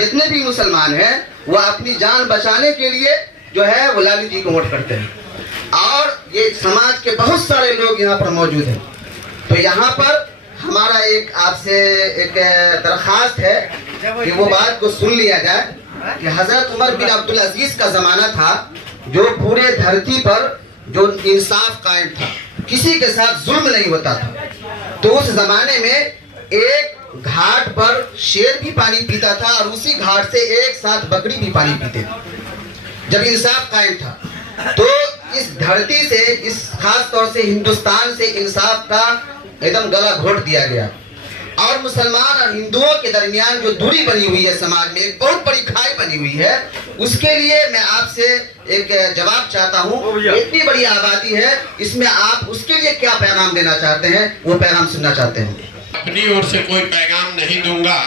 जितने भी मुसलमान हैं वो अपनी जान बचाने के लिए जो है वो लालू जी को वोट करते हैं। और ये समाज के बहुत सारे लोग यहाँ पर मौजूद हैं। तो यहाँ पर हमारा एक आपसे एक दरखास्त है कि वो बात को सुन लिया जाए कि हजरत उमर बिन अब्दुल अजीज का जमाना था, जो पूरे धरती पर जो इंसाफ कायम था, किसी के साथ जुल्म नहीं होता था। तो उस जमाने में एक घाट पर शेर भी पानी पीता था और उसी घाट से एक साथ बकरी भी पानी पीते थे, जब इंसाफ कायम था। तो इस धरती से, इस खास तौर से हिंदुस्तान से इंसाफ का एकदम गला घोट दिया गया। और मुसलमान और हिंदुओं के दरमियान जो दूरी बनी हुई है समाज में, एक बहुत बड़ी खाई बनी हुई है, उसके लिए मैं आपसे एक जवाब चाहता हूँ। इतनी बड़ी आबादी है, इसमें आप उसके लिए क्या पैगाम देना चाहते हैं, वो पैगाम सुनना चाहते हैं। अपनी ओर से कोई पैगाम नहीं दूंगा,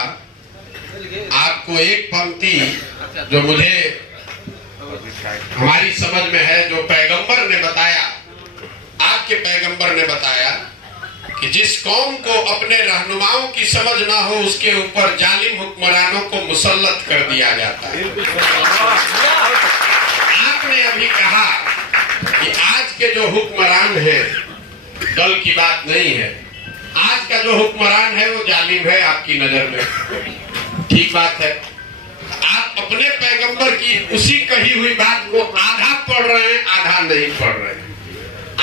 आपको एक पंक्ति जो मुझे हमारी समझ में है, जो पैगंबर ने बताया, आपके पैगंबर ने बताया कि जिस कौम को अपने रहनुमाओं की समझ ना हो उसके ऊपर जालिम हुक्मरानों को मुसल्लत कर दिया जाता है। आपने अभी कहा कि आज के जो हुक्मरान हैं, दल की बात नहीं है, आज का जो हुक्मरान है वो जालिम है आपकी नजर में। ठीक बात है, आप अपने पैगंबर की उसी कही हुई बात को आधा पढ़ रहे हैं, आधा नहीं पढ़ रहे हैं।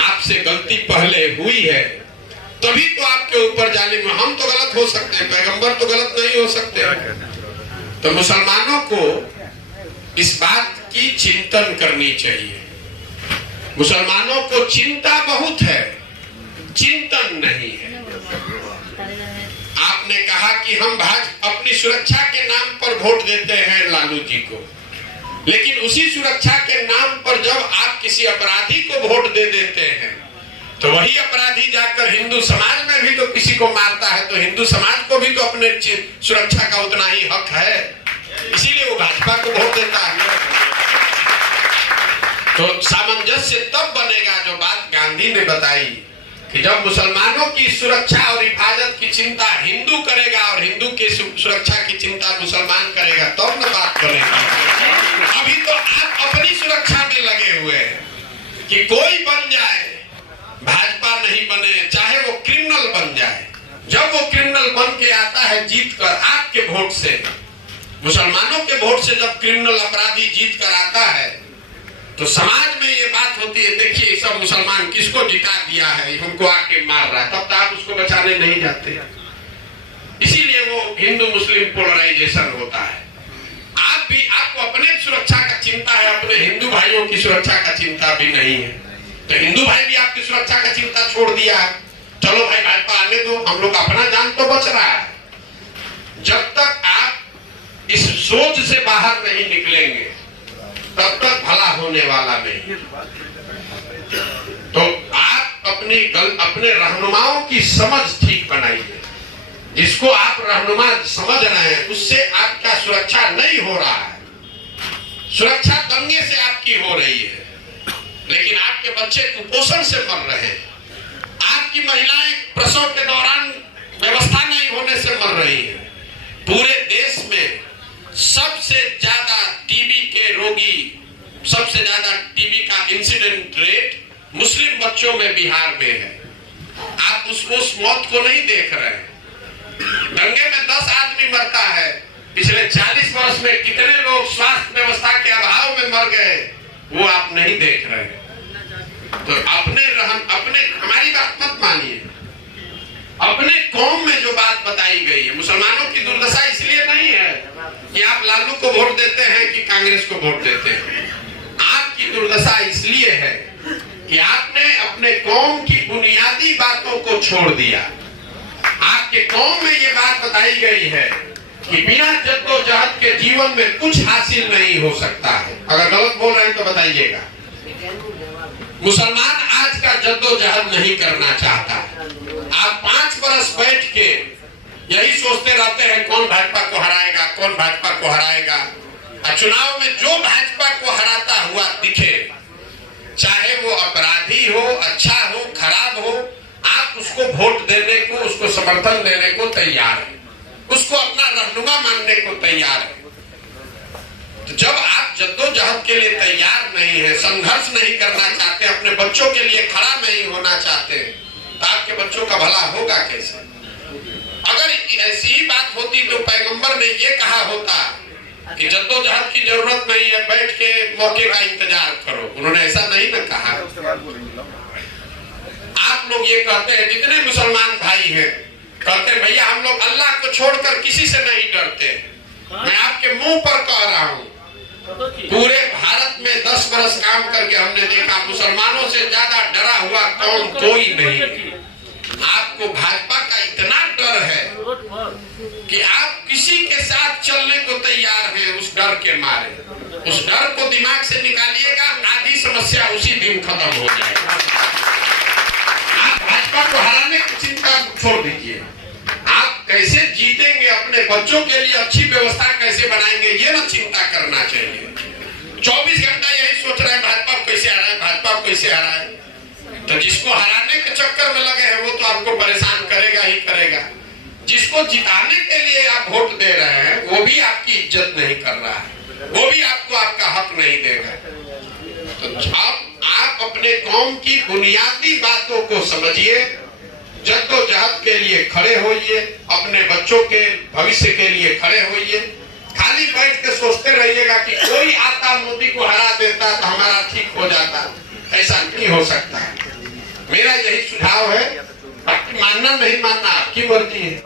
आपसे गलती पहले हुई है, तभी तो आपके ऊपर जालिम। हम तो गलत हो सकते हैं, पैगंबर तो गलत नहीं हो सकते। तो मुसलमानों को इस बात की चिंतन करनी चाहिए। मुसलमानों को चिंता बहुत है, चिंतन नहीं है। आपने कहा कि हम भाजपा अपनी सुरक्षा के नाम पर वोट देते हैं लालू जी को, लेकिन उसी सुरक्षा के नाम पर जब आप किसी अपराधी को वोट दे देते हैं, तो वही अपराधी जाकर हिंदू समाज में भी तो किसी को मारता है, तो हिंदू समाज को भी तो अपने सुरक्षा का उतना ही हक है, इसीलिए वो भाजपा को वोट देता है। तो सामंजस्य तब बनेगा जो बात गांधी ने बताई कि जब मुसलमानों की सुरक्षा और हिफाजत की चिंता हिंदू करेगा और हिंदू की सुरक्षा की चिंता मुसलमान करेगा, तब तो न बात बनेगी। अभी तो आप अपनी सुरक्षा में लगे हुए हैं कि कोई बन जाए, भाजपा नहीं बने, चाहे वो क्रिमिनल बन जाए। जब वो क्रिमिनल बन के आता है जीत कर आपके वोट से, मुसलमानों के वोट से जब क्रिमिनल अपराधी जीत कर आता है, तो समाज में ये बात होती है, देखिए सब मुसलमान किसको जिता दिया है, हमको आके मार रहा है, तब तो आप उसको बचाने नहीं जाते। इसीलिए वो हिंदू मुस्लिम पोलराइजेशन होता है। आप भी, आपको अपने सुरक्षा का चिंता है, अपने हिंदू भाइयों की सुरक्षा का चिंता भी नहीं है। तो हिंदू भाई भी आपकी सुरक्षा का चिंता छोड़ दिया है, चलो भाई भाजपा आने दो, हम लोग अपना जान तो बच रहा है। जब तक आप इस सोच से बाहर नहीं निकलेंगे, तब तक भला होने वाला नहीं। तो आप अपने रहनुमाओं की समझ ठीक बनाइए। जिसको आप रहनुमा समझ रहे हैं, उससे आपका सुरक्षा नहीं हो रहा है, सुरक्षा दंगे से आपकी हो रही है, लेकिन आपके बच्चे कुपोषण से मर रहे हैं, आपकी महिलाएं प्रसव के दौरान व्यवस्था नहीं होने से मर रही है। पूरे देश में सबसे ज्यादा टीबी के रोगी, सबसे ज्यादा टीबी का इंसिडेंट रेट मुस्लिम बच्चों में बिहार में है। आप उस मौत को नहीं देख रहे हैं। दंगे में 10 आदमी मरता है, पिछले 40 वर्ष में कितने लोग स्वास्थ्य व्यवस्था के अभाव में मर गए, वो आप नहीं देख रहे हैं। तो अपने हमारी बात मत मानिए, अपने कौम में जो बात बताई गई है, मुसलमानों की दुर्दशा इसलिए नहीं है कि आप लालू को वोट देते हैं कि कांग्रेस को वोट देते हैं। आपकी दुर्दशा इसलिए है कि आपने अपने कौम की बुनियादी बातों को छोड़ दिया। आपके कौम में ये बात बताई गई है कि बिना जद्दोजहद के जीवन में कुछ हासिल नहीं हो सकता है। अगर गलत बोल रहे हैं तो बताइएगा। मुसलमान आज का जद्दोजहद नहीं करना चाहता। आप 5 बरस बैठ के यही सोचते रहते हैं कौन भाजपा को हराएगा, कौन भाजपा को हराएगा। चुनाव में जो भाजपा को हराता हुआ दिखे, चाहे वो अपराधी हो, अच्छा हो, खराब हो, आप उसको वोट देने को, उसको समर्थन देने को तैयार है, उसको अपना रहनुमा मानने को तैयार है। तो जब आप जद्दोजहद के लिए तैयार नहीं है, संघर्ष नहीं करना चाहते, अपने बच्चों के लिए खड़ा नहीं होना चाहते, तो आपके बच्चों का भला होगा कैसे? अगर ऐसी ही बात होती तो पैगंबर ने ये कहा होता कि जद्दोजहद की जरूरत नहीं है, बैठ के मौके का इंतजार करो। उन्होंने ऐसा नहीं न कहा। आप लोग ये कहते हैं, जितने मुसलमान भाई हैं कहते हैं भैया हम लोग अल्लाह को छोड़कर किसी से नहीं डरते। मैं आपके मुंह पर कह रहा हूँ, पूरे भारत में 10 बरस काम करके हमने देखा मुसलमानों से ज्यादा डरा हुआ कौन कोई नहीं। आपको भाजपा का इतना डर है कि आप किसी के साथ चलने को तैयार हैं उस डर के मारे। उस डर को दिमाग से निकालिएगा, आधी समस्या उसी दिन खत्म हो जाएगी। आप भाजपा को हराने की चिंता छोड़ दीजिए, आप कैसे जीतेंगे, अपने बच्चों के लिए अच्छी व्यवस्था कैसे बनाएंगे, ये ना चिंता करना चाहिए। 24 घंटा यही सोच रहे हैं भाजपा कैसे आ रहा है, भाजपा कैसे आ रहा है। तो जिसको हराने के चक्कर में लगे हैं वो तो आपको परेशान करेगा ही करेगा। जिसको जिताने के लिए आप वोट दे रहे हैं वो भी आपकी इज्जत नहीं कर रहा है, वो भी आपको आपका हक नहीं देगा। तो आप अपने कौम की बुनियादी बातों को समझिए, जद्दोजहद के लिए खड़े होइए, अपने बच्चों के भविष्य के लिए खड़े होइए। खाली बैठ के सोचते रहिएगा कि कोई आता मोदी को हरा देता तो हमारा ठीक हो जाता, ऐसा नहीं हो सकता है। मेरा यही सुझाव है, मानना नहीं मानना आपकी मर्जी है।